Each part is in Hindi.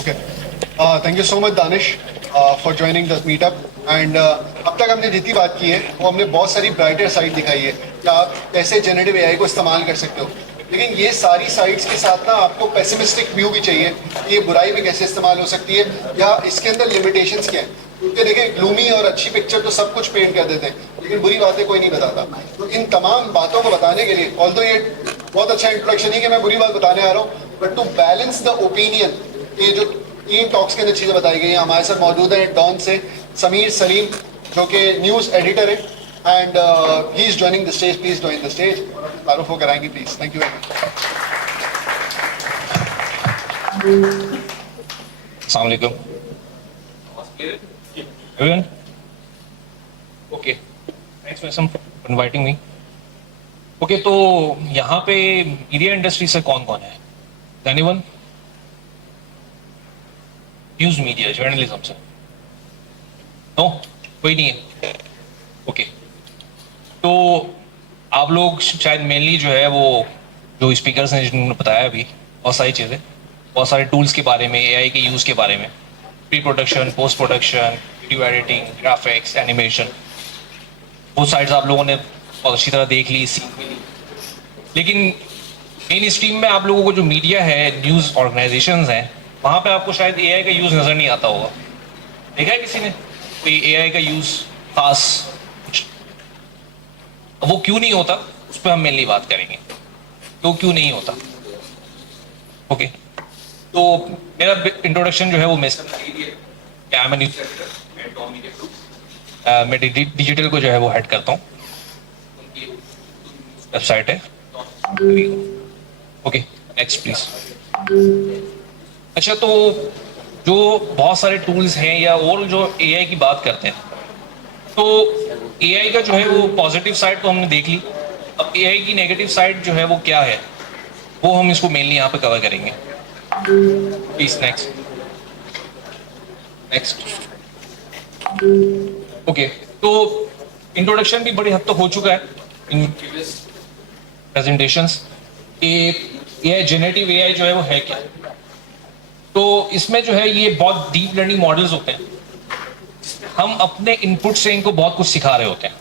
Okay. Thank you so much, Danish, for joining the meetup. And अब तक हमने जितनी बात की है वो हमने बहुत सारी ब्राइटर साइड दिखाई है कि आप कैसे जनरेटिव एआई को इस्तेमाल कर सकते हो। लेकिन ये सारी साइड्स के साथ ना आपको पेसिमिस्टिक व्यू भी चाहिए कि ये बुराई में कैसे इस्तेमाल हो सकती है या इसके अंदर लिमिटेशंस क्या हैं। क्योंकि देखिए, ग्लूमी और अच्छी पिक्चर तो सब कुछ पेंट कर देते हैं, लेकिन बुरी बातें कोई नहीं बताता। तो इन तमाम बातों को बताने के लिए, ऑल्दो ये बहुत अच्छा इंट्रोडक्शन है कि मैं बुरी बात बताने आ रहा हूँ, but to balance the opinion, ये जो तीन टॉक्स के अंदर चीजें बताई गई हैं, हमारे साथ मौजूद है डॉन से समीर सलीम, जो कि न्यूज एडिटर है, and he is joining the stage. Please join the stage. तारुफ कराएंगे please. Thank you very much. अस्सलाम वालेकुम everyone. Okay, thanks for inviting me. Okay, तो यहाँ पे मीडिया इंडस्ट्री से कौन कौन है? एनीवन? न्यूज मीडिया, जर्नलिज्म से? नो, कोई नहीं है। ओके, तो आप लोग शायद मेनली जो है वो जो स्पीकर्स ने जिन्होंने बताया अभी बहुत सारी चीज़ें, बहुत सारे टूल्स के बारे में, एआई के यूज़ के बारे में, pre production, post production, video editing, graphics, animation, वो साइड्स आप लोगों ने बहुत अच्छी तरह देख ली, सीख भी ली। लेकिन मेन स्ट्रीम में आप लोगों को जो मीडिया है, न्यूज़ ऑर्गेनाइजेशंस हैं, वहाँ पे आपको शायद एआई का यूज़ नज़र नहीं आता होगा। देखा है किसी ने कोई एआई का यूज़ खास कुछ? वो क्यों नहीं होता उस पर हम मेनली बात करेंगे, तो क्यों नहीं होता। ओके, तो मेरा इंट्रोडक्शन जो है वो मैं डिजिटल को जो है वो हेड करता हूँ, उनकी वेबसाइट है। Okay, next please. अच्छा, तो जो बहुत सारे टूल्स हैं या और जो एआई की बात करते हैं, तो एआई का जो है वो पॉजिटिव साइड तो हमने देख ली। अब एआई की नेगेटिव साइड जो है वो क्या है, वो हम इसको मेनली यहाँ पे कवर करेंगे। Please next. ओके, तो इंट्रोडक्शन भी बड़ी हद तक हो चुका है इन प्रीवियस प्रेजेंटेशंस कि एआई, जनरेटिव एआई जो है वो है क्या। तो इसमें जो है ये बहुत डीप लर्निंग मॉडल्स होते हैं, हम अपने इनपुट से इनको बहुत कुछ सिखा रहे होते हैं।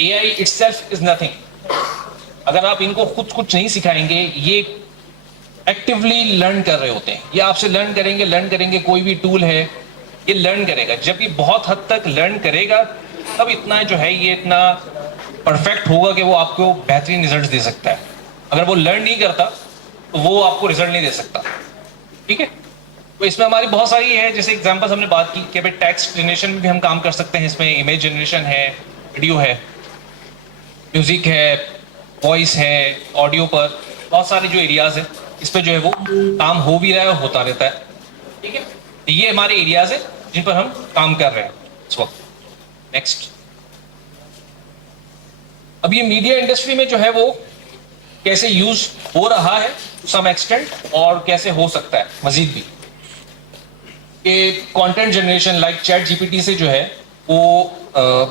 AI itself is nothing. अगर आप इनको खुद कुछ नहीं सिखाएंगे, ये एक्टिवली लर्न कर रहे होते हैं। ये आपसे लर्न करेंगे, कोई भी टूल है ये लर्न करेगा। जब ये बहुत हद तक लर्न करेगा तब इतना जो है ये इतना परफेक्ट होगा कि वो आपको बेहतरीन रिजल्ट दे सकता है। अगर वो लर्न नहीं करता तो वो आपको रिजल्ट नहीं दे सकता। ठीक है, तो इसमें हमारी बहुत सारी है, जैसे एग्जांपल्स हमने बात की कि भाई टेक्स्ट जनरेशन में भी हम काम कर सकते हैं, इसमें इमेज जनरेशन है, वीडियो है, म्यूजिक है, वॉइस है, ऑडियो पर बहुत सारे जो एरियाज है इस पर जो है वो काम हो भी रहा है और होता रहता है। ठीक है, ये हमारे एरियाज है जिन पर हम काम कर रहे हैं इस वक्त। नेक्स्ट। अब ये मीडिया इंडस्ट्री में जो है वो कैसे यूज हो रहा है सम एक्सटेंट, और कैसे हो सकता है मजीद भी, कि content generation like chat GPT से जो है वो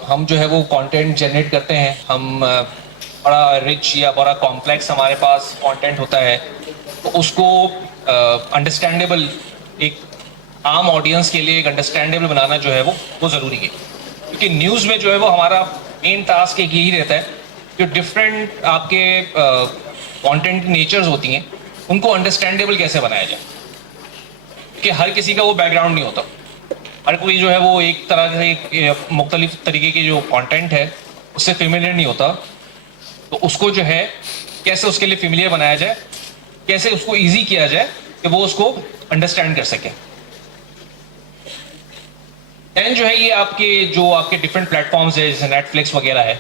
हम जो है वो कंटेंट जनरेट करते हैं। हम बड़ा रिच या बड़ा कॉम्प्लेक्स हमारे पास कंटेंट होता है, तो उसको अंडरस्टैंडेबल, एक आम ऑडियंस के लिए एक अंडरस्टैंडेबल बनाना जो है वो ज़रूरी है। क्योंकि न्यूज़ में जो है वो हमारा मेन टास्क एक यही रहता है जो डिफरेंट आपके कंटेंट नेचर्स होती हैं उनको अंडरस्टैंडेबल कैसे बनाया जाए। कि हर किसी का वो बैकग्राउंड नहीं होता, हर कोई जो है वो एक तरह से मुख्तलिफ तरीके की जो कंटेंट है उससे फेमिलियर नहीं होता। तो उसको जो है कैसे उसके लिए फेमिलियर बनाया जाए, कैसे उसको ईजी किया जाए कि वो उसको अंडरस्टैंड कर सके। एंड जो है ये आपके डिफरेंट प्लेटफॉर्म्स है, जैसे नेटफ्लिक्स वगैरह है।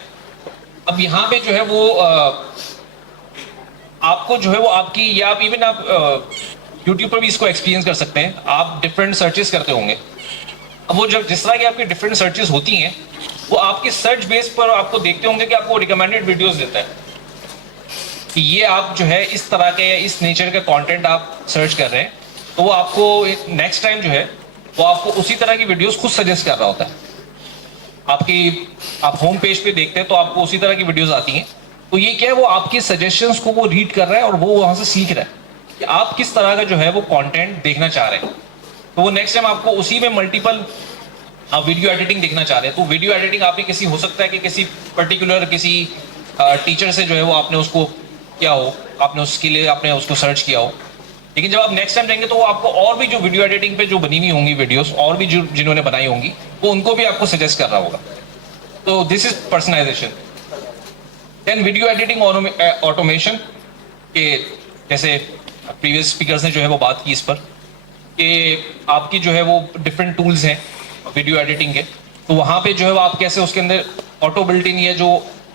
अब यहाँ पे जो है वो आपको जो है वो आपकी, या आप इवन आप यूट्यूब पर भी इसको एक्सपीरियंस कर सकते हैं। आप डिफरेंट सर्चेस करते होंगे, अब वो जब जिस तरह की आपकी डिफरेंट सर्चेस होती हैं, वो आपकी सर्च बेस पर आपको देखते होंगे कि आपको रिकमेंडेड वीडियोस देता है कि ये आप जो है इस तरह के या इस नेचर का कंटेंट आप सर्च कर रहे हैं, तो वो आपको नेक्स्ट टाइम जो है वो आपको उसी तरह की वीडियोस खुद सजेस्ट कर रहा होता है। आप होम पेज पे देखते हैं तो आपको उसी तरह की वीडियोस आती हैं। तो ये क्या है, वो आपकी सजेशंस को वो रीड कर रहा है और वो वहां से सीख रहा है कि आप किस तरह का जो है वो कंटेंट देखना चाह रहे हैं। तो वो नेक्स्ट टाइम आपको उसी में मल्टीपल, आप वीडियो एडिटिंग देखना चाह रहे हैं तो वीडियो एडिटिंग आपने किसी, हो सकता है कि किसी पर्टिकुलर किसी टीचर से जो है वो आपने उसको किया हो, आपने उसके लिए आपने उसको सर्च किया हो। लेकिन जब आप नेक्स्ट टाइम जाएंगे तो वो आपको और भी जो वीडियो एडिटिंग पे जो बनी हुई होंगी वीडियोस, और भी जो जिन्होंने बनाई होंगी, वो उनको भी आपको सजेस्ट कर रहा होगा। तो this is personalisation. Then video editing automation के, जैसे प्रीवियस स्पीकर्स ने जो है वो बात की इस पर कि आपकी जो है वो डिफरेंट टूल्स हैं वीडियो एडिटिंग के, तो वहाँ पे जो है वो आप कैसे उसके अंदर ऑटो बिल्ट इन या जो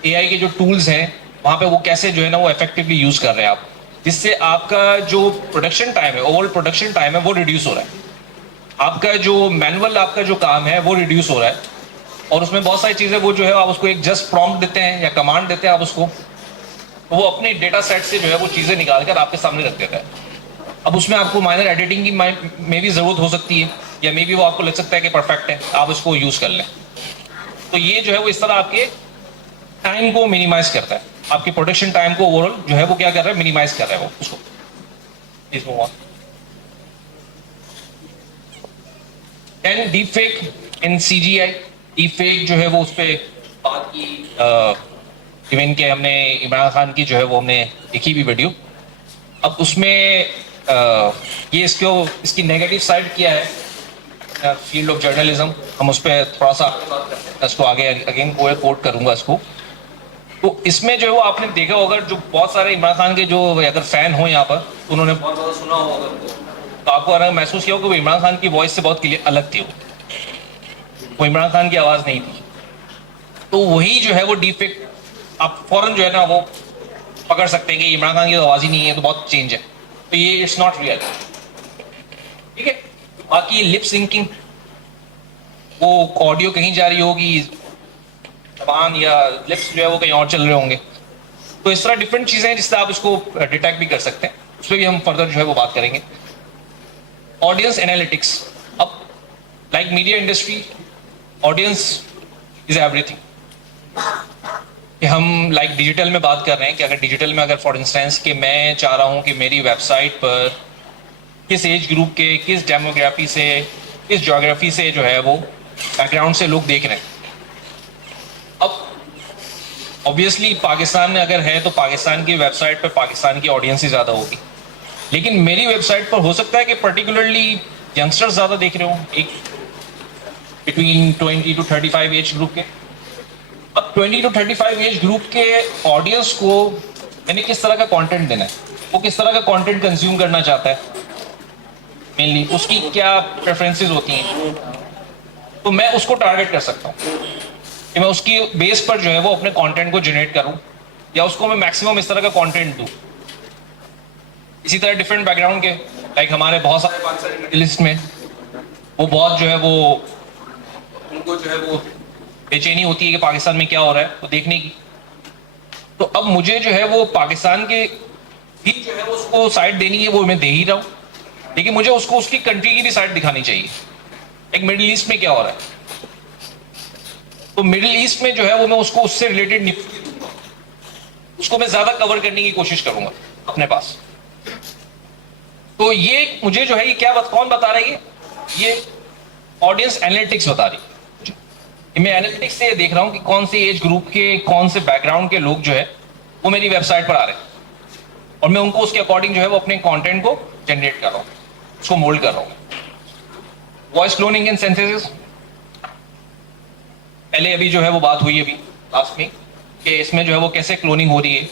एआई के जो टूल्स हैं वहाँ पे वो कैसे जो है ना वो इफेक्टिवली यूज कर रहे हैं आप, जिससे आपका जो प्रोडक्शन टाइम है, ओवरऑल प्रोडक्शन टाइम है, वो रिड्यूस हो रहा है। आपका जो मैनुअल आपका जो काम है वो रिड्यूस हो रहा है, और उसमें बहुत सारी चीज़ें वो जो है आप उसको एक जस्ट प्रॉम्प्ट देते हैं या कमांड देते हैं आप उसको, तो वो अपने डेटा सेट से जो है वो चीज़ें निकाल कर आपके सामने रख देता है। अब उसमें आपको माइनर एडिटिंग की में भी ज़रूरत हो सकती है, या मे बी वो आपको लग सकता है कि परफेक्ट है, आप उसको यूज़ कर लें। तो ये जो है वो इस तरह आपके टाइम को मिनिमाइज करता है, आपके प्रोडक्शन टाइम को ओवरऑल जो है वो क्या कर रहा है, मिनिमाइज कर रहा है वो उसको। Please move on. And deep fake in CGI, deep fake जो है वो उस पर बात की, इवन के हमने इमरान खान की जो है वो हमने देखी भी वीडियो। अब उसमें ये इसकी नेगेटिव साइड क्या है, फील्ड ऑफ जर्नलिज्म, हम उस पर थोड़ा सा इसको आगे अगेन कोट करूंगा इसको। तो इसमें जो है वो आपने देखा होगा, जो बहुत सारे इमरान खान के जो अगर फैन हो यहाँ पर, तो उन्होंने बहुत ज़्यादा सुना होगा, तो आपको अगर महसूस किया होगा वो इमरान खान की वॉइस से बहुत क्लियर अलग थी, वो इमरान खान की आवाज़ नहीं थी। तो वही जो है वो डीप आप फौरन जो है ना वो पकड़ सकते हैं कि इमरान खान की तो आवाज़ ही नहीं है, तो बहुत चेंज है, तो ये इट्स नॉट रियल। ठीक है, बाकी लिप सिंकिंग, वो ऑडियो कहीं जा रही होगी, जबान या लिप्स जो है वो कहीं और चल रहे होंगे, तो इस तरह डिफरेंट चीज़ें हैं जिससे आप इसको डिटेक्ट भी कर सकते हैं। उस पर भी हम फर्दर जो है वो बात करेंगे। ऑडियंस एनालिटिक्स, अब like media industry, audience is everything. कि हम लाइक डिजिटल में बात कर रहे हैं कि अगर डिजिटल में अगर फॉर इंस्टेंस कि मैं चाह रहा हूँ कि मेरी वेबसाइट पर किस एज ग्रुप के, किस डेमोग्राफी से, किस ज्योग्राफी से जो है वो बैकग्राउंड से लोग देख रहे हैं। अब ऑब्वियसली पाकिस्तान में अगर है तो पाकिस्तान की वेबसाइट पर पाकिस्तान की ऑडियंस ही ज़्यादा होगी, लेकिन मेरी वेबसाइट पर हो सकता है कि पर्टिकुलरली यंगस्टर्स ज़्यादा देख रहे हों, एक बिटवीन 20 to 35 एज ग्रुप के। अब 20 to 35 एज ग्रुप के ऑडियंस को मैंने किस तरह का कंटेंट देना है, वो किस तरह का कंटेंट कंज्यूम करना चाहता है, मेनली उसकी क्या प्रेफरेंसेस होती हैं, तो मैं उसको टारगेट कर सकता हूँ कि मैं उसकी बेस पर जो है वो अपने कंटेंट को जनरेट करूँ, या उसको मैं मैक्सिमम इस तरह का कंटेंट दूँ। इसी तरह डिफरेंट बैकग्राउंड के, लाइक हमारे बहुत सारे पाकिस्तानी मिडिल ईस्ट में वो बहुत जो है वो उनको जो है वो बेचैनी होती है कि पाकिस्तान में क्या हो रहा है वो देखने की। तो अब मुझे जो है वो पाकिस्तान के भी जो है वो उसको साइड देनी है, वो मैं दे ही रहा हूँ, लेकिन मुझे उसको उसकी कंट्री की भी साइड दिखानी चाहिए। एक मिडिल ईस्ट में क्या हो रहा है, तो मिडिल ईस्ट में जो है वो मैं उसको उससे रिलेटेड नहीं, उसको मैं ज्यादा कवर करने की कोशिश करूंगा अपने पास। तो ये मुझे जो है ये कौन बता रही है, ये ऑडियंस एनालिटिक्स बता रही है। मैं एनालिटिक्स से देख रहा हूं कि कौन से एज ग्रुप के, कौन से बैकग्राउंड के लोग जो है वो मेरी वेबसाइट पर आ रहे हैं, और मैं उनको उसके अकॉर्डिंग जो है वो अपने कंटेंट को जनरेट कर रहा हूँ, उसको मोल्ड कर रहा हूँ। वॉइस क्लोनिंग एंड सिंथेसिस, पहले अभी जो है वो बात हुई अभी लास्ट में कि इसमें जो है वो कैसे क्लोनिंग हो रही है।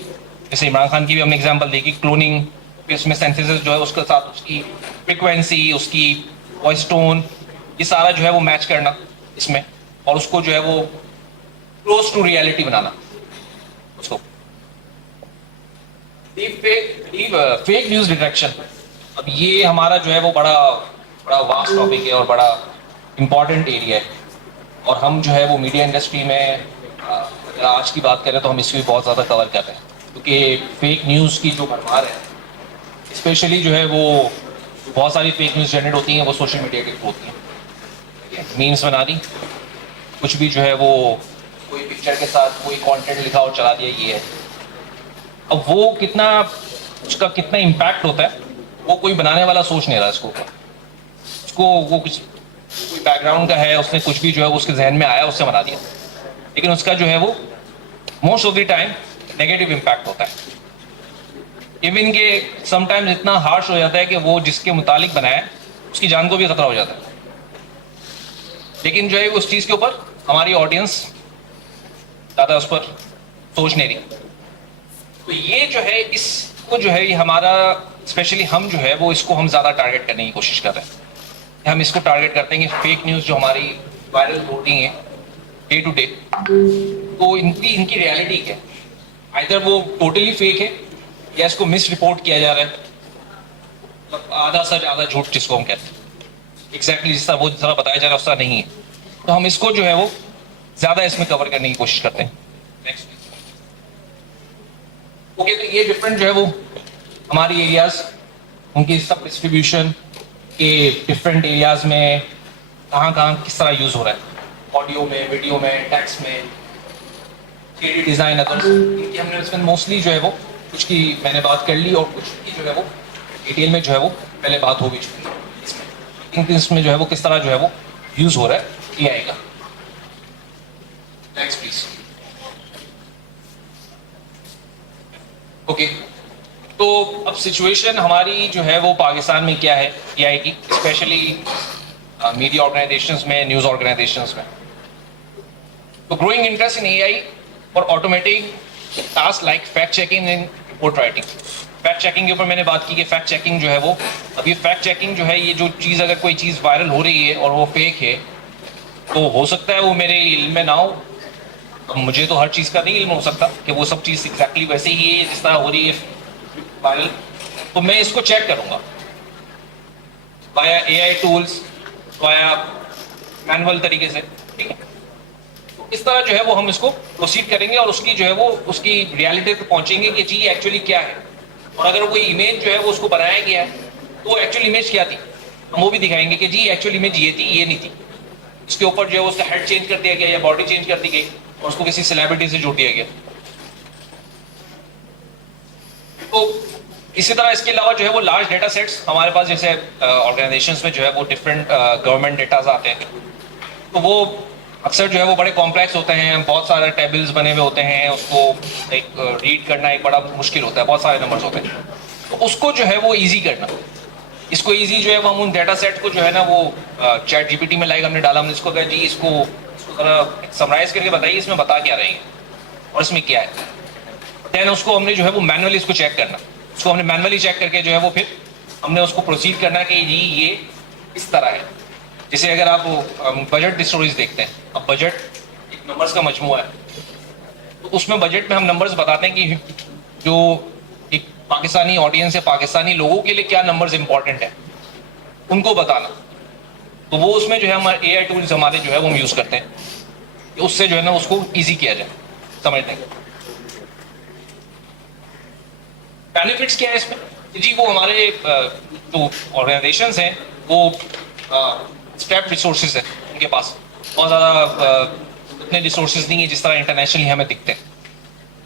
जैसे इमरान खान की भी हमने एग्जांपल देखी, क्लोनिंग, इसमें सिंथेसिस जो है उसके साथ उसकी फ्रिक्वेंसी, उसकी वॉइस टोन, ये सारा जो है वो मैच करना इसमें, और उसको जो है वो क्लोज टू रियलिटी बनाना। उसको फेक न्यूज डिटेक्शन। अब ये हमारा जो है वो बड़ा बड़ा वास्ट टॉपिक है और बड़ा इम्पॉर्टेंट एरिया है, और हम जो है वो मीडिया इंडस्ट्री में अगर आज की बात करें तो हम इसको भी बहुत ज़्यादा कवर कर रहे हैं, क्योंकि फेक न्यूज़ की जो भरमार है, स्पेशली जो है वो बहुत सारी फेक न्यूज़ जनरेट होती हैं, वो सोशल मीडिया के थ्रू होती हैं। मीम्स बना दी, कुछ भी जो है वो कोई पिक्चर के साथ कोई कंटेंट लिखा और चला दिया, ये है। अब वो कितना, उसका कितना इम्पैक्ट होता है वो कोई बनाने वाला सोच नहीं रहा इसको। उसको वो कुछ कोई बैकग्राउंड का है, उसने कुछ भी जो है उसके जहन में आया उससे बना दिया, लेकिन उसका जो है वो most of the time negative impact होता है। इवन के समटाइम्स इतना हार्श हो जाता है कि वो जिसके मुतालिक बनाया है उसकी जान को भी खतरा हो जाता है, लेकिन जो है उस चीज़ के ऊपर हमारी ऑडियंस ज़्यादा उस पर सोच नहीं रही। तो ये जो है इसको जो है ये हमारा स्पेशली हम जो है वो इसको हम ज़्यादा टारगेट करने की कोशिश कर रहे हैं। हम इसको टारगेट करते हैं कि फेक न्यूज़ जो हमारी वायरल होती हैं डे टू डे, तो इनकी रियलिटी क्या है, आइदर वो टोटली फेक है या इसको मिस रिपोर्ट किया जा रहा है, मतलब आधा सच आधा झूठ जिसको हम कहते हैं, एग्जैक्टली जिस तरह वो जिस तरह बताया जा रहा है उस तरह नहीं है। तो हम इसको जो है वो ज़्यादा इसमें कवर करने की कोशिश करते हैं। नेक्स्ट ओके, तो ये डिफरेंट जो है वो हमारी एरियाज, उनकी सब डिस्ट्रीब्यूशन के डिफरेंट एरियाज में कहाँ कहाँ किस तरह यूज़ हो रहा है, ऑडियो में, वीडियो में, टेक्स्ट में, 3D डिज़ाइन, अदर्स, इनकी हमने इसमें मोस्टली जो है वो कुछ की मैंने बात कर ली और कुछ की जो है वो डिटेल में जो है वो पहले बात हो भी चुकी है इसमें, इसमें जो है वो किस तरह जो है वो यूज़ हो रहा है AI का। Next please. ओके, तो अब सिचुएशन हमारी जो है वो पाकिस्तान में क्या है AI की, स्पेशली मीडिया ऑर्गेनाइजेशंस में, न्यूज़ ऑर्गेनाइजेशंस में। तो ग्रोइंग इंटरेस्ट इन AI और automatic task like fact checking and report writing. Fact checking के ऊपर मैंने बात की कि फैक्ट चेकिंग जो है वो, अब ये फैक्ट चेकिंग जो है, ये जो चीज़ अगर कोई चीज़ वायरल हो रही है और वो फेक है, तो हो सकता है वो मेरे इल्म में ना हो। अब मुझे तो हर चीज़ का नहीं इल्म हो सकता कि वो सब चीज़ एग्जैक्टली वैसे ही है जिस तरह हो रही है वायरल, तो मैं इसको चेक करूँगा via AI tools, via manual तरीके से, ठीक है। तो इस तरह जो है वो हम इसको प्रोसीड करेंगे और उसकी जो है वो उसकी रियलिटी तक पहुंचेंगे कि जी एक्चुअली क्या है, और अगर कोई इमेज जो है वो उसको बनाया गया है तो एक्चुअल इमेज क्या थी, हम वो भी दिखाएंगे कि जी एक्चुअल इमेज ये थी, ये नहीं थी। उसके ऊपर जो है उसका हेड चेंज कर दिया गया या बॉडी चेंज कर दी गई और उसको किसी सेलिब्रिटी से जोड़ दिया गया। तो इसी तरह इसके अलावा जो है वो लार्ज डेटा सेट्स हमारे पास, जैसे ऑर्गेनाइजेशंस में जो है वो डिफरेंट गवर्नमेंट डेटाज आते हैं, तो वो अक्सर जो है वो बड़े कॉम्प्लेक्स होते हैं, बहुत सारे टेबल्स बने हुए होते हैं, उसको एक रीड करना एक बड़ा मुश्किल होता है, बहुत सारे नंबर्स होते हैं। तो उसको जो है वो ईजी करना, इसको ईजी जो है वो हम उन डेटा सेट को जो है ना वो चैट GPT में लाइक हमने डाला, हमने इसको कहा जी इसको जरा समराइज करके बताइए इसमें बता क्या रही है और इसमें क्या है। देन उसको हमने जो है वो मैनुअली इसको चेक करना, उसको हमने मैनुअली चेक करके जो है वो फिर हमने उसको प्रोसीड करना कि जी ये इस तरह है। जैसे अगर आप बजट स्टोरीज देखते हैं, अब बजट एक नंबर्स का मजमूआ है, तो उसमें बजट में हम नंबर्स बताते हैं कि जो एक पाकिस्तानी ऑडियंस है, पाकिस्तानी लोगों के लिए क्या नंबर्स इंपॉर्टेंट है उनको बताना। तो वो उसमें जो है हमारे AI टूल्स हमारे जो है वो हम यूज़ करते हैं कि उससे जो है ना उसको ईजी किया जाए समझने का। बेनिफिट्स क्या है इसमें जी, वो हमारे जो ऑर्गेनाइजेशंस हैं वो स्ट्रैप्ड रिसोर्सेज है, उनके पास बहुत ज़्यादा इतने रिसोर्सेज नहीं है जिस तरह इंटरनेशनली हमें दिखते हैं।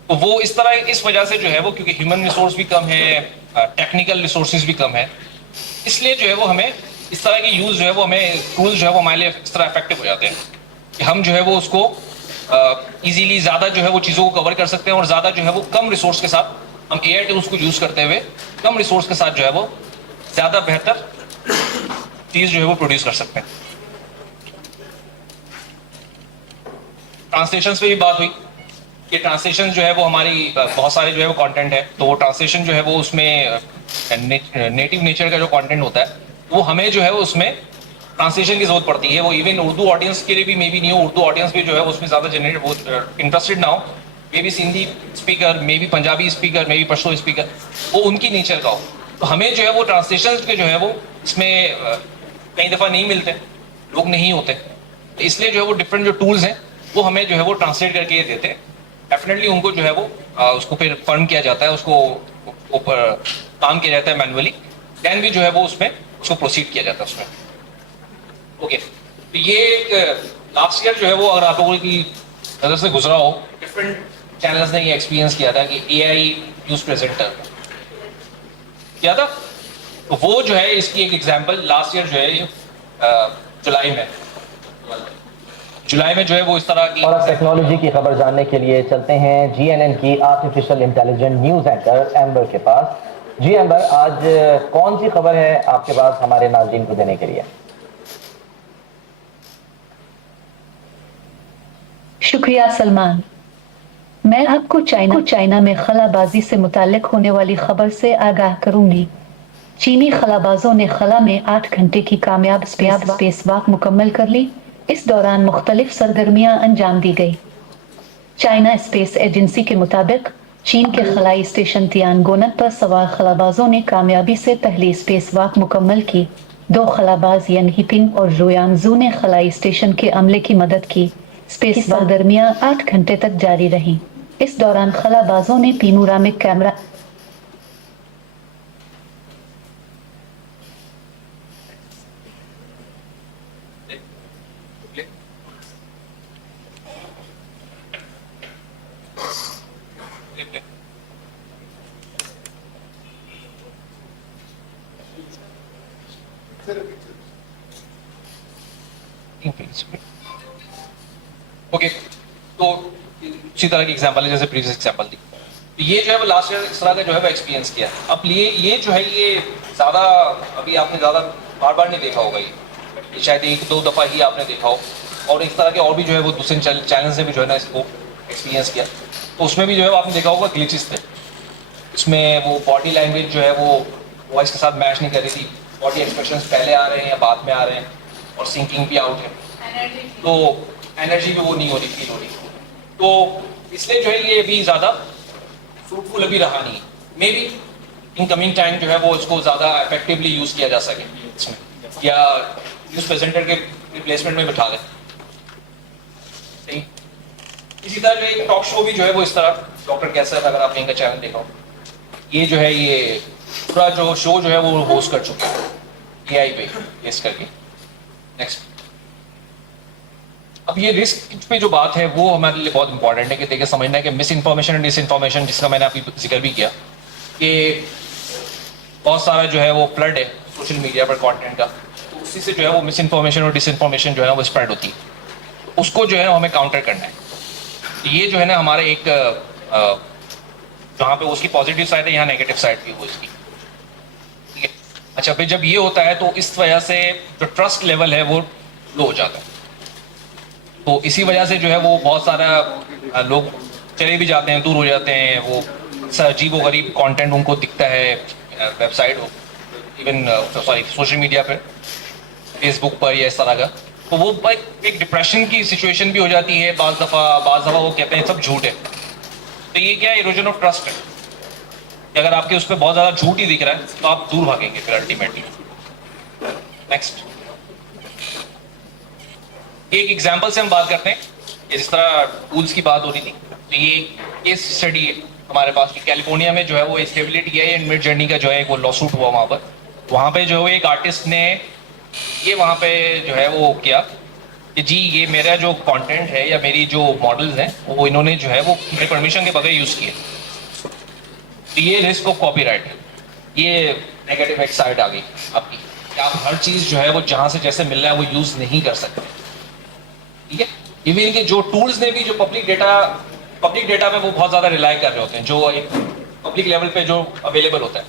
तो वो इस तरह इस वजह से जो है वो, क्योंकि ह्यूमन रिसोर्स भी कम है, टेक्निकल रिसोर्सेज भी कम है, इसलिए जो है वो हमें इस तरह के यूज़ जो है वो हमें टूल्स जो है वो हमारे लिए इस तरह इफेक्टिव हो जाते हैं कि हम जो है वो उसको ईजीली ज़्यादा जो है वो चीज़ों को कवर कर सकते हैं और ज़्यादा जो है वो कम रिसोर्स के साथ हम AI टूल्स को यूज़ करते हुए कम रिसोर्स के साथ जो है वो ज़्यादा बेहतर चीज़ जो है वो प्रोड्यूस कर सकते हैं। ट्रांसलेशन पे भी बात हुई कि ट्रांसलेशन जो है वो हमारी बहुत सारे जो है वो कंटेंट है, तो वो ट्रांसलेशन जो है वो उसमें नेटिव नेचर का जो कंटेंट होता है वो हमें जो है वो उसमें ट्रांसलेशन की जरूरत पड़ती है। वो इवन उर्दू ऑडियंस के लिए भी मे बी नहीं हो, उर्दू ऑडियंस भी जो है उसमें ज़्यादा जनरेट वो इंटरेस्टेड ना हो, may be Sindhi speaker, may be Punjabi speaker, may be Pashto speaker, वो उनकी नेचर का हो। तो हमें जो है वो ट्रांसलेशन के जो है वो इसमें कई दफ़ा नहीं मिलते, लोग नहीं होते, तो इसलिए जो है वो डिफरेंट जो टूल्स हैं वो हमें जो है वो ट्रांसलेट करके देते हैं। डेफिनेटली उनको जो है वो उसको फिर फर्म किया जाता है, उसको ऊपर काम किया जाता है मैनुअली, दैन भी जो है वो उसमें उसको प्रोसीड किया जाता है उसमें। ओके, तो ये एक लास्ट ईयर जो है वो अगर आप लोगों की नज़र से गुजरा हो, डिफरेंट चैनल्स ने ये एक्सपीरियंस किया था कि AI न्यूज़ प्रेजेंटर किया था। तो वो जो है इसकी एक एग्जांपल लास्ट ईयर जो है ये जुलाई में जो है वो इस तरह की। और अब टेक्नोलॉजी की खबर जानने के लिए चलते हैं GNN की artificial intelligent news anchor amber के पास। जी एम्बर, आज कौन सी खबर है आपके पास हमारे नाज़रीन को देने के लिए? शुक्रिया सलमान। मैं आपको चाइना में खलाबाजी से मुताल्लिक होने वाली खबर से आगाह करूंगी। चीनी खलाबाजों ने खला में 8 घंटे की कामयाब स्पेस वॉक मुकम्मल कर ली। इस दौरान मुख्तलिफ सरगर्मियां अंजाम दी गई। चाइना स्पेस एजेंसी के मुताबिक चीन के खलाई स्टेशन तियानगोनन पर सवार खलाबाजों ने कामयाबी से पहली स्पेस वॉक मुकम्मल की। 2 खलाबाज यन हिपिंग और रुयांगजू ने खलाई स्टेशन के अमले की मदद की। स्पेस सरगर्मियां 8 घंटे तक जारी रहीं। इस दौरान खलाबाजों ने पैनोरामिक कैमरा ओके, तो इसी तरह की एग्जांपल है जैसे प्रीवियस एग्जांपल थी। तो ये जो है वो लास्ट ईयर इस तरह का जो है वो एक्सपीरियंस किया। अब ये जो है ये ज़्यादा अभी आपने ज़्यादा बार बार नहीं देखा होगा, ये शायद 1-2 दफ़ा ही आपने देखा हो। और इस तरह के और भी जो है वो दूसरे चैनल से भी जो है ना इसको एक्सपीरियंस किया। तो उसमें भी जो है आपने देखा होगा ग्लिचेस थे। इसमें वो बॉडी लैंग्वेज जो है वो वॉइस के साथ मैच नहीं कर रही थी, बॉडी एक्सप्रेशंस पहले आ रहे हैं या बाद में आ रहे हैं, और सिंकिंग भी आउट है, तो एनर्जी भी वो नहीं हो रही, फील हो रही। तो इसलिए जो है ये अभी ज़्यादा फ्रूटफुल अभी रहा नहीं। May be in coming time जो है वो इसको ज़्यादा इफेक्टिवली यूज़ किया जा सके इसमें, या न्यूज़ प्रेजेंटर के रिप्लेसमेंट में बिठा दें। सही। इसी तरह जो एक टॉक शो भी जो है वो इस तरह डॉक्टर कैसर, अगर आपने इनका चैनल देखा हो, ये जो है ये पूरा जो शो जो है वो होस्ट कर चुके हैं AI पे बेस करके। नेक्स्ट, अब ये रिस्क पे जो बात है वो हमारे लिए बहुत इंपॉर्टेंट है कि देखिए समझना है कि मिस इन्फॉर्मेशन और डिस इन्फॉर्मेशन, जिसका मैंने अभी जिक्र भी किया कि बहुत सारा जो है वो फ्लड है सोशल मीडिया पर कंटेंट का, तो उसी से जो है वो मिस इन्फॉर्मेशन और डिस इन्फॉर्मेशन जो है वो स्प्रेड होती है। उसको जो है हमें काउंटर करना है। तो ये जो है ना हमारे एक जहाँ पे उसकी पॉजिटिव साइड है, यहाँ नेगेटिव साइड भी हो इसकी, ठीक है। अच्छा, फिर जब ये होता है तो इस वजह से जो ट्रस्ट लेवल है वो लो हो जाता है। तो इसी वजह से जो है वो बहुत सारा लोग चले भी जाते हैं, दूर हो जाते हैं। वो अजीब व गरीब कंटेंट उनको दिखता है, वेबसाइट हो, इवन सोशल मीडिया पे, फेसबुक पर या इस तरह का, तो वो एक डिप्रेशन की सिचुएशन भी हो जाती है। बाज़ दफ़ा वो कहते हैं सब झूठ है। तो ये क्या है, इरोजन ऑफ ट्रस्ट है कि अगर आपके उस पर बहुत ज़्यादा झूठ ही दिख रहा है तो आप दूर भागेंगे फिर अल्टीमेटली। नेक्स्ट, एक एग्जाम्पल से हम बात करते हैं, जिस तरह टूल्स की बात हो रही थी। तो ये केस स्टडी है हमारे पास कि कैलिफोर्निया में जो है वो स्टेबिलिटी है एंड मिड जर्नी का जो है वो लॉसूट हुआ वहाँ पे जो है एक आर्टिस्ट ने ये वहाँ पे जो है वो किया कि जी ये मेरा जो कंटेंट है या मेरी जो मॉडल्स हैं वो इन्होंने जो है वो मेरे परमिशन के बगैर यूज़ किए। तो ये रिस्क ऑफ कॉपीराइट है, ये नेगेटिव एक साइड आ गई आपकी कि आप हर चीज़ जो है वो जहाँ से जैसे मिल रहा है वो यूज़ नहीं कर सकते, ठीक है। इवन के जो टूल्स ने भी जो पब्लिक डेटा में वो बहुत ज़्यादा रिलाई कर रहे होते हैं, जो एक पब्लिक लेवल पे जो अवेलेबल होता है,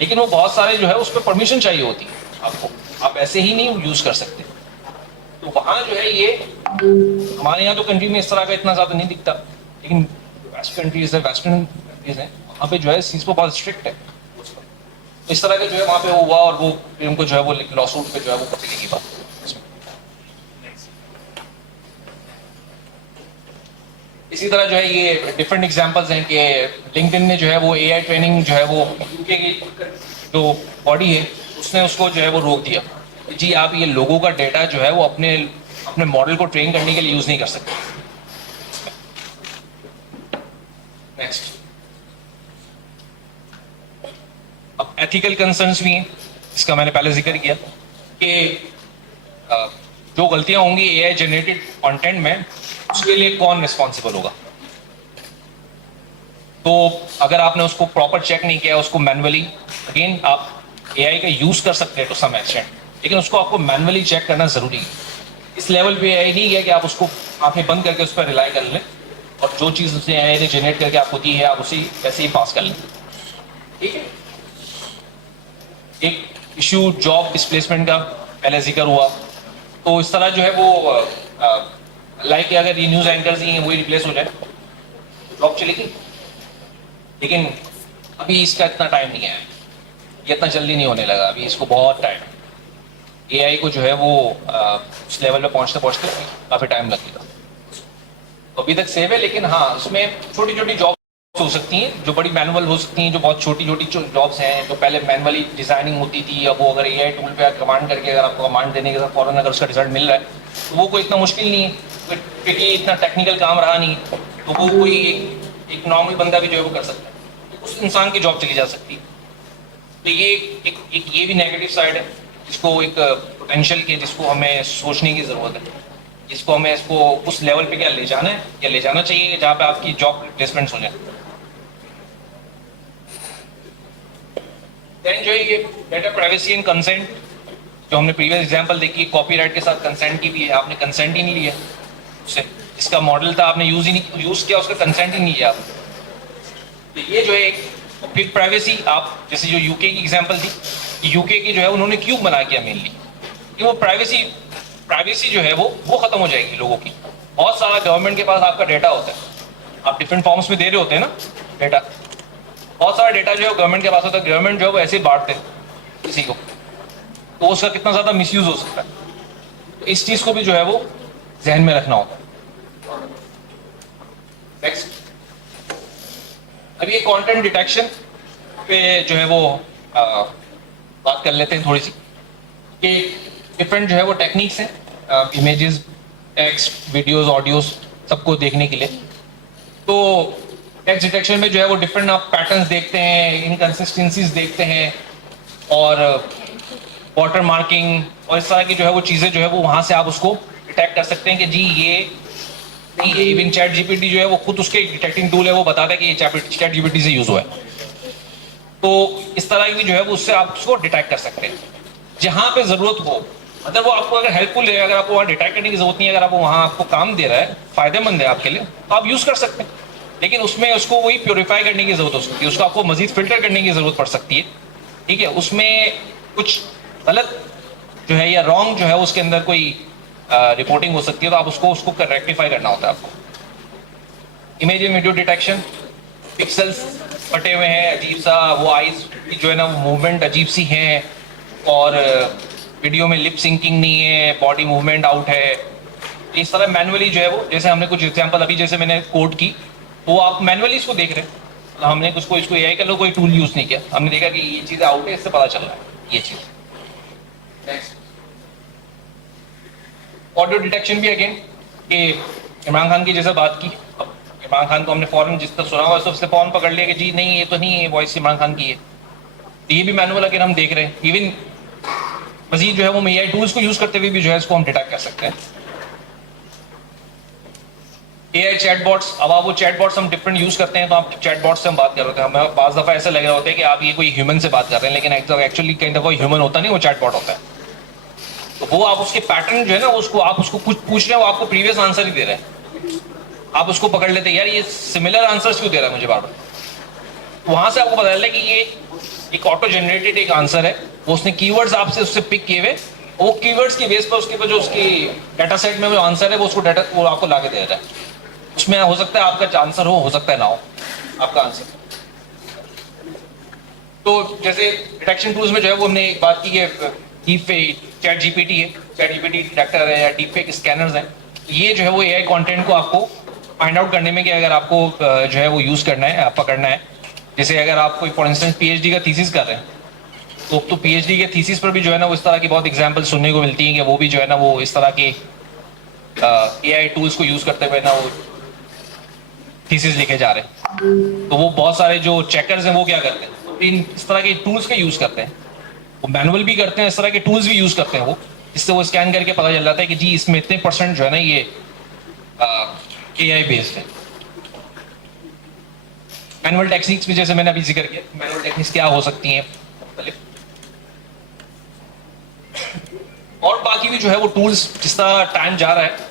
लेकिन वो बहुत सारे जो है उस पर परमिशन चाहिए होती है आपको, आप ऐसे ही नहीं यूज़ कर सकते। तो वहाँ जो है ये हमारे यहाँ तो कंट्री में इस तरह का इतना ज़्यादा नहीं दिखता, लेकिन वेस्टर्न कंट्रीज हैं वहाँ पे जो है चीज़ को बहुत स्ट्रिक्ट है। तो इस तरह का जो है वहाँ पे हुआ और वो फिर उनको जो है वो लॉसूट पे जो है वो चलेगी बात। इसी तरह जो है ये डिफरेंट एग्जांपल्स हैं कि लिंक्डइन ने जो है वो एआई ट्रेनिंग जो है वो यूके की जो बॉडी है उसने उसको जो है वो रोक दिया कि जी आप ये लोगों का डेटा जो है वो अपने अपने मॉडल को ट्रेन करने के लिए यूज नहीं कर सकते। नेक्स्ट, अब एथिकल कंसर्न्स भी हैं, इसका मैंने पहले जिक्र किया कि जो गलतियां होंगी एआई जनरेटेड कंटेंट में उसके लिए कौन रिस्पॉन्सिबल होगा। तो अगर आपने उसको प्रॉपर चेक नहीं किया, उसको मैनुअली, अगेन आप एआई का यूज कर सकते हैं टू सम एक्सटेंट, लेकिन उसको आपको मैनुअली चेक करना जरूरी है। इस लेवल पे एआई नहीं है कि आप उसको आंखें बंद करके उस पर रिलाई कर लें और जो चीज़ उसने एआई ने जनरेट करके आपको दी है आप उसी वैसे ही पास कर लें। ठीक है, एक इशू जॉब डिस्प्लेसमेंट का पहले जिक्र हुआ, तो इस तरह जो है वो लाइक अगर ये न्यूज़ एंकर्स ही हैं वही रिप्लेस हो जाए जॉब चलेगी, लेकिन अभी इसका इतना टाइम नहीं है, ये इतना जल्दी नहीं होने लगा, अभी इसको बहुत टाइम, एआई को जो है वो उस लेवल पे पहुंचते पहुंचते काफ़ी टाइम लगेगा। तो अभी तक सेव है, लेकिन हाँ उसमें छोटी छोटी जॉब्स हो सकती हैं जो बड़ी मैनुअल हो सकती हैं, जो बहुत छोटी छोटी जॉब्स हैं जो पहले मैनुअली डिजाइनिंग होती थी, अब वो अगर एआई टूल पे कमांड करके अगर आपको कमांड देने के साथ फौरन अगर उसका रिजल्ट मिल रहा है तो वो कोई इतना मुश्किल नहीं है, क्योंकि इतना टेक्निकल काम रहा नहीं, तो वो कोई एक नॉर्मल बंदा भी जो है वो कर सकता है, तो उस इंसान की जॉब चली जा सकती है। तो ये एक ये भी नेगेटिव साइड है जिसको एक पोटेंशियल के जिसको हमें सोचने की ज़रूरत है, जिसको हमें इसको उस लेवल पे क्या ले जाना है या ले जाना चाहिए जहाँ पे आपकी जॉब रिप्लेसमेंट्स हो जाए। देन जो है ये डेटा प्राइवेसी एंड कंसेंट, जो हमने प्रीवियस एग्जांपल देखी, कॉपीराइट के साथ कंसेंट की भी है, आपने कंसेंट ही नहीं लिया उससे, इसका मॉडल था आपने यूज किया, उसका कंसेंट ही नहीं लिया आपने, तो ये जो है एक फिर प्राइवेसी, आप जैसे जो यूके की एग्जांपल थी, यूके की जो है उन्होंने क्यों बना किया मेनली कि वो प्राइवेसी जो है वो खत्म हो जाएगी लोगों की। बहुत सारा गवर्नमेंट के पास आपका डेटा होता है, आप डिफरेंट फॉर्म्स में दे रहे होते हैं ना डेटा, बहुत सारा डेटा जो है गवर्नमेंट के पास होता है, गवर्नमेंट जो है वो ऐसे ही बांटते हैं किसी को, तो उसका कितना ज़्यादा मिसयूज हो सकता है, तो इस चीज़ को भी जो है वो जहन में रखना होता है। नेक्स्ट, अभी ये कंटेंट डिटेक्शन पे जो है वो बात कर लेते हैं थोड़ी सी, कि डिफरेंट जो है वो टेक्निक्स हैं इमेजेस, टेक्स्ट, वीडियोस, ऑडियोस सबको देखने के लिए। तो टेक्स्ट डिटेक्शन में जो है वो डिफरेंट आप पैटर्न्स देखते हैं, इनकन्सिस्टेंसीज देखते हैं, और वाटर मार्किंग और इस तरह की जो है वो चीज़ें जो है वो वहाँ से आप उसको डिटेक्ट कर सकते हैं कि जी ये नहीं है। इवन चैट जीपीटी जो है वो खुद उसके डिटेक्टिंग टूल है, वो बताता है कि ये चैट जीपीटी से यूज हुआ है, तो इस तरह की जो है वो उससे आप उसको डिटेक्ट कर सकते हैं जहाँ पे ज़रूरत हो। मतलब वो आपको अगर हेल्पफुल है, अगर आपको वहाँ डिटेक्ट करने की जरूरत नहीं है, अगर आपको वहाँ आपको काम दे रहा है, फायदेमंद है आपके लिए, तो आप यूज़ कर सकते हैं, लेकिन उसमें उसको वही प्योरीफाई करने की जरूरत हो सकती है, उसको आपको मजीद फिल्टर करने की जरूरत पड़ सकती है। ठीक है, उसमें कुछ गलत जो है या रॉन्ग जो है उसके अंदर कोई रिपोर्टिंग हो सकती है, तो आप उसको रेक्टिफाई करना होता है आपको। Image and video detection, pixels फटे हुए हैं अजीब सा, वो आइज जो है ना वो मूवमेंट अजीब सी है, और वीडियो में लिप सिंकिंग नहीं है, बॉडी मूवमेंट आउट है, इस तरह मैनुअली जो है वो, जैसे हमने कुछ एग्जांपल अभी जैसे मैंने कोड की, वो आप मैनुअली इसको देख रहे हैं, हमने इसको एआई का कोई टूल यूज़ नहीं किया, हमने देखा कि ये चीज़ आउट है, इससे पता चल रहा है ये चीज़। नेक्स्ट, ऑडियो डिटेक्शन भी अगेन, कि इमरान खान की जैसे बात की, अब इमरान खान को हमने फौरन जिस तरह सुना हुआ सबसे फौरन पकड़ लिया कि जी नहीं ये तो नहीं है, वॉइस इमरान खान की है, तो ये भी मैनुअल अगर हम देख रहे हैं, इवन मजीद जो है वो एआई टूल्स को यूज करते हुए भी जो है इसको हम डिटेक्ट कर सकते हैं। एआई चैटबॉट्स, अब आप वो चैटबॉट्स हम डिफरेंट यूज करते हैं, तो आप चैटबॉट्स से हम बात कर रहे थे, हमें बाज़ दफ़ा ऐसा लग रहा होता है कि आप ये कोई ह्यूमन से बात कर रहे हैं, लेकिन एक्चुअली कई दफ़ा ह्यूमन होता नहीं, वो चैटबॉट होता है, तो वो आप उसके पैटर्न जो है ना उसको आप उसको कुछ पूछ रहे हैं, वो आपको प्रीवियस आंसर ही दे रहे हैं, आप उसको पकड़ लेते हैं यार ये सिमिलर आंसर्स क्यों दे रहा है मुझे बार बार, वहां से आपको पता चला कि ये एक ऑटो जनरेटेड एक आंसर है, वो उसने कीवर्ड्स आपसे उससे पिक किए हुए, वो कीवर्ड्स की बेस पर उसके ऊपर जो उसकी डाटा सेट में जो आंसर है वो उसको डाटा वो आपको ला के दे रहा है, उसमें हो सकता है आपका आंसर हो सकता है ना हो आपका आंसर। तो जैसे डिटेक्शन टूल्स में जो है वो हमने एक बात की है, चैट जीपीटी है, चैट जीपीटी डिटेक्टर है या डीप फेक स्कैनर्स हैं, ये जो है वो एआई कंटेंट को आपको फाइंड आउट करने में कि अगर आपको जो है वो यूज़ करना है, पकड़ना है। जैसे अगर आप कोई फॉर इंस्टेंस पीएचडी का थीसिस कर रहे हैं तो पीएचडी के थीसिस पर भी जो है ना वो इस तरह की बहुत एग्जांपल सुनने को मिलती हैं कि वो भी जो है ना वो इस तरह के एआई टूल्स को यूज़ करते हुए ना वो थीसिस लिखे जा रहे हैं। तो वो बहुत सारे जो चेकर्स हैं वो क्या करते हैं, तो इस तरह के टूल्स का यूज़ करते हैं। वो मैनुअल भी करते हैं, इस तरह के टूल्स भी यूज़ करते हैं वो, जिससे वो स्कैन करके पता चल जाता है कि जी इसमें इतने % जो है ना ये एआई बेस्ड है। मैनुअल टेक्निक्स भी जैसे मैंने अभी जिक्र किया, मैनुअल टेक्निक्स क्या हो सकती हैं और बाकी भी जो है वो टूल्स जिस तरह टाइम जा रहा है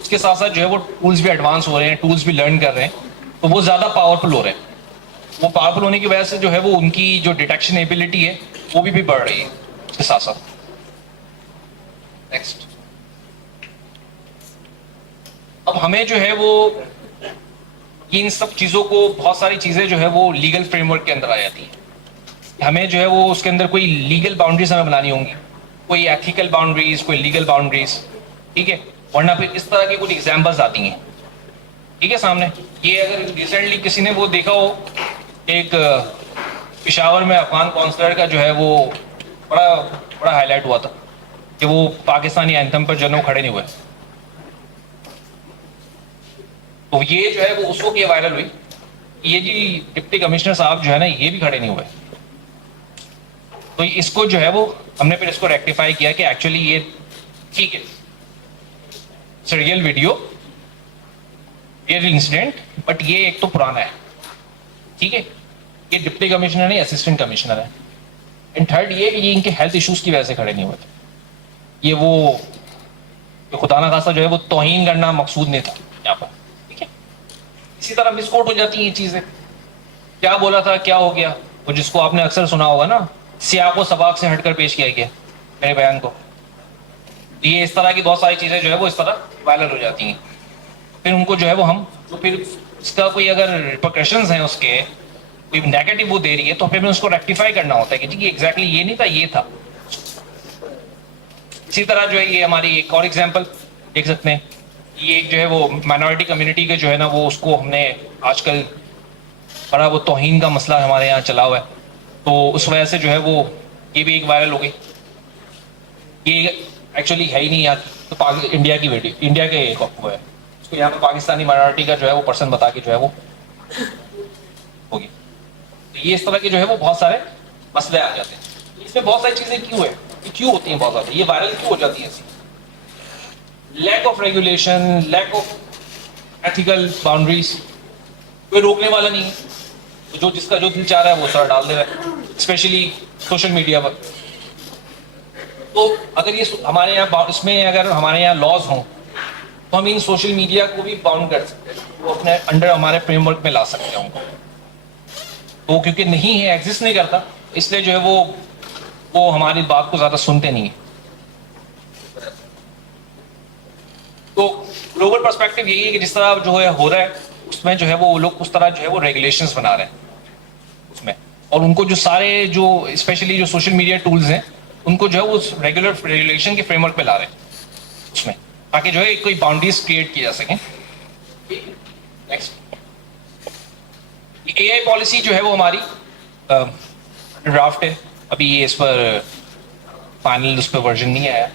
उसके साथ साथ जो है वो टूल्स भी एडवांस हो रहे हैं, टूल्स भी लर्न कर रहे हैं, तो वो ज़्यादा पावरफुल हो रहे हैं। वो पावरफुल होने की वजह से जो है वो उनकी जो डिटेक्शन एबिलिटी है वो भी बढ़ रही है उसके साथ साथ। नेक्स्ट, अब हमें जो है वो इन सब चीज़ों को, बहुत सारी चीज़ें जो है वो लीगल फ्रेमवर्क के अंदर आ जाती हैं। हमें जो है वो उसके अंदर कोई लीगल बाउंड्रीज हमें बनानी होंगी, कोई एथिकल बाउंड्रीज, कोई लीगल बाउंड्रीज, ठीक है। वरना फिर इस तरह की कुछ एग्जाम्पल्स आती हैं, ठीक है सामने। ये अगर रिसेंटली किसी ने वो देखा हो, एक पेशावर में अफगान कौंसलर का जो है वो बड़ा हाईलाइट हुआ था कि वो पाकिस्तानी एंथम पर जो है वो खड़े नहीं हुए। तो ये जो है वो उस वक्त ये वायरल हुई, ये जी डिप्टी कमिश्नर साहब जो है ना ये भी खड़े नहीं हुए। तो इसको जो है वो हमने फिर इसको रेक्टिफाई किया कि एक्चुअली ये ठीक है, it's real video, real incident, but ये एक तो पुराना है, ठीक है। ये डिप्टी कमिश्नर नहीं, असिस्टेंट कमिश्नर है। एंड थर्ड ये कि ये इनके हेल्थ इश्यूज की वजह से खड़े नहीं हुए थे। ये वो खुदा ना खासा जो है वो तौहीन करना मकसूद नहीं था यहाँ पर, ठीक है। इसी तरह मिसकोट हो जाती हैं ये चीजें, क्या बोला था क्या हो गया, वो जिसको आपने अक्सर सुना होगा ना, सियाक व सबाक से हटकर पेश किया गया मेरे बयान को। ये इस तरह की बहुत सारी चीजें जो है वो इस तरह वायरल हो जाती हैं। फिर उनको जो है वो हम तो फिर इसका कोई अगर रिपरकशंस हैं, उसके कोई नेगेटिव वो दे रही है, तो फिर उसको रेक्टिफाई करना होता है कि जी एग्जैक्टली ये नहीं था, ये था। इसी तरह जो है ये हमारी एक और एग्जांपल देख सकते हैं, ये एक जो है वो माइनॉरिटी कम्युनिटी के जो है ना वो उसको हमने आजकल बड़ा वो तौहीन का मसला हमारे यहाँ चला हुआ है, तो उस वजह से जो है वो ये भी एक वायरल हो गई। ये एक्चुअली है ही नहीं यहाँ, तो इंडिया की वीडियो, इंडिया के वो है, उसको यहाँ पे पाकिस्तानी माइनॉरिटी का जो है वो पर्सन बता के जो है वो होगी। तो ये इस तरह के जो है वो बहुत सारे मसले आ जाते हैं। इसमें बहुत सारी चीजें क्यों है, ये क्यों होती हैं बहुत ज्यादा, ये वायरल क्यों हो जाती है ऐसी? Lack of regulation, lack of ethical boundaries, कोई रोकने वाला नहीं है, तो जो जिसका जो दिल चाह रहा है वो सारा डाल दे रहा है, स्पेशली सोशल मीडिया पर। तो अगर ये हमारे यहाँ इसमें अगर हमारे यहाँ लॉज हों तो हम इन सोशल मीडिया को भी बाउंड कर सकते हैं, वो अपने अंडर हमारे फ्रेमवर्क में ला सकते हैं उनको। तो क्योंकि नहीं है, एग्जिस्ट नहीं करता, इसलिए जो है वो हमारी बात को ज्यादा सुनते नहीं है। तो ग्लोबल पर्सपेक्टिव यही है कि जिस तरह जो है हो रहा है उसमें जो है वो लोग उस तरह जो है वो रेगुलेशंस बना रहे हैं उसमें, और उनको जो सारे जो स्पेशली जो सोशल मीडिया टूल्स हैं उनको जो है वो रेगुलर रेगुलेशन के फ्रेमवर्क पे ला रहे हैं उसमें, ताकि जो है कोई बाउंड्रीज क्रिएट की जा सकें। नेक्स्ट, एआई पॉलिसी जो है वो हमारी ड्राफ्ट है, अभी ये इस पर फाइनल उस पर वर्जन नहीं आया,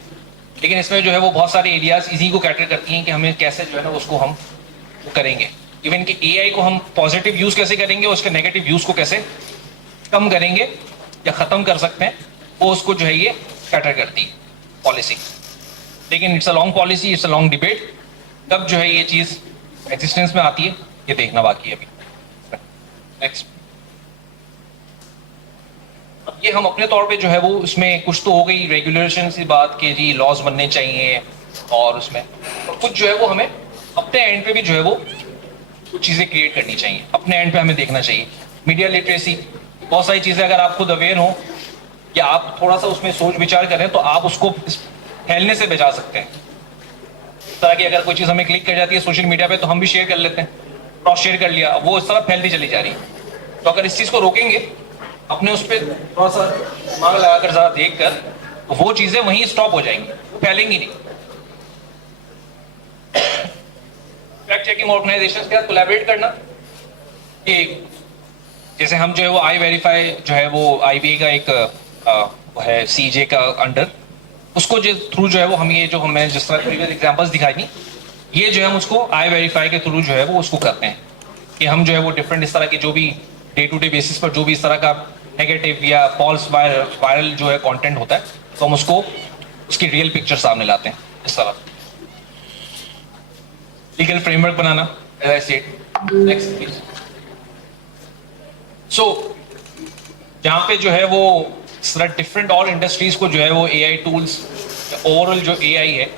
लेकिन इसमें जो है वो बहुत सारे एरियाज इसी को कैटर करती हैं कि हमें कैसे जो है ना उसको हम करेंगे। इवन कि एआई को हम पॉजिटिव यूज कैसे करेंगे, उसके नेगेटिव यूज को कैसे कम करेंगे या खत्म कर सकते हैं, वो उसको जो है ये कैटर करती है पॉलिसी। लेकिन it's a long policy, it's a long debate, कब जो है ये चीज एग्जिस्टेंस में आती है ये देखना बाकी है अभी। नेक्स्ट, ये हम अपने तौर पे जो है वो इसमें कुछ तो हो गई रेगुलेशन की बात कि जी लॉज बनने चाहिए, और उसमें और कुछ जो है वो हमें अपने एंड पे भी जो है वो कुछ चीज़ें क्रिएट करनी चाहिए, अपने एंड पे हमें देखना चाहिए। मीडिया लिटरेसी, बहुत सारी चीज़ें अगर आप खुद अवेयर हो या आप थोड़ा सा उसमें सोच विचार करें तो आप उसको फैलने से बचा सकते हैं। इस तरह की अगर कोई चीज़ हमें क्लिक कर जाती है सोशल मीडिया पे तो हम भी शेयर कर लेते हैं, क्रॉस शेयर कर लिया, वो इस तरह फैलती चली जा रही है। तो अगर इस चीज़ को रोकेंगे, अपने उस पर थोड़ा सा दिमाग लगाकर ज़रा देख कर, तो वो चीज़ें वहीं स्टॉप हो जाएंगी, फैलेंगी नहीं। फैक्ट चेकिंग ऑर्गेनाइजेशन के साथ कोलैबोरेट करना कि जैसे हम जो है वो आई वेरीफाई जो है वो आईबीए का एक वो है सीजे का अंडर, उसको जो थ्रू जो है वो हम ये जो हमने जिस तरह प्रीवियस एग्जांपल्स दिखाई थी, ये जो है हम उसको आई वेरीफाई के थ्रू जो है वो उसको करते हैं कि हम जो है वो डिफरेंट इस तरह की जो भी डे टू डे बेसिस पर जो भी इस तरह का नेगेटिव या फॉल्स वायरल जो है कंटेंट होता है, तो हम उसको उसकी रियल पिक्चर सामने लाते हैं इस तरह। लीगल फ्रेमवर्क बनाना, as I said. Next please. So जहाँ पे जो है वो इस तरह डिफरेंट और इंडस्ट्रीज को जो है वो एआई टूल्स, ओवरऑल जो एआई है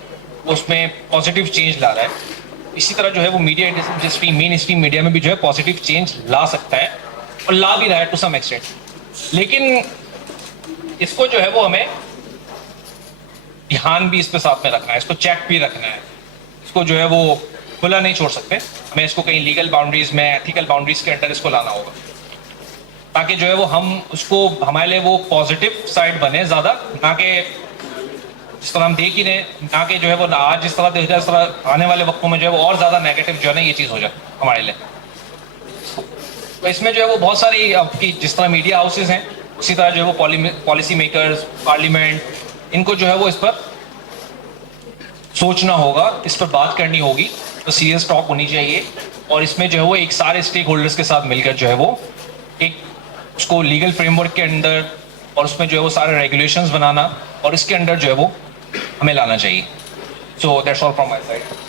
उसमें पॉजिटिव चेंज ला रहा है, इसी तरह जो है वो media industry, main stream media में भी जो है पॉजिटिव चेंज ला सकता है और ला भी रहा है टू सम एक्सटेंट। लेकिन इसको जो है वो हमें ध्यान भी इस पे साथ में रखना है, इसको चेक भी रखना है, इसको जो है वो खुला नहीं छोड़ सकते, हमें इसको कहीं लीगल बाउंड्रीज में, एथिकल बाउंड्रीज के अंडर इसको लाना होगा, ताकि जो है वो हम उसको हमारे लिए वो पॉजिटिव साइड बने ज़्यादा, ना कि जिस तरह हम देख ही रहे, ना कि जो है वो आज जिस तरह देखा, इस तरह आने वाले वक्तों में जो है वो और ज़्यादा नेगेटिव जो है ना ये चीज़ हो जाए हमारे लिए। तो इसमें जो है वो बहुत सारी आपकी जिस तरह मीडिया हाउसेज हैं, उसी तरह जो है वो पॉलिसी मेकर्स, पार्लियामेंट, इनको जो है वो इस पर सोचना होगा, इस पर बात करनी होगी, तो सीरियस टॉक होनी चाहिए और इसमें जो है वो एक सारे स्टेक होल्डर्स के साथ मिलकर जो है वो एक उसको लीगल फ्रेमवर्क के अंदर और उसमें जो है वो सारे रेगुलेशंस बनाना और इसके अंदर जो है वो हमें लाना चाहिए। So that's all from my side.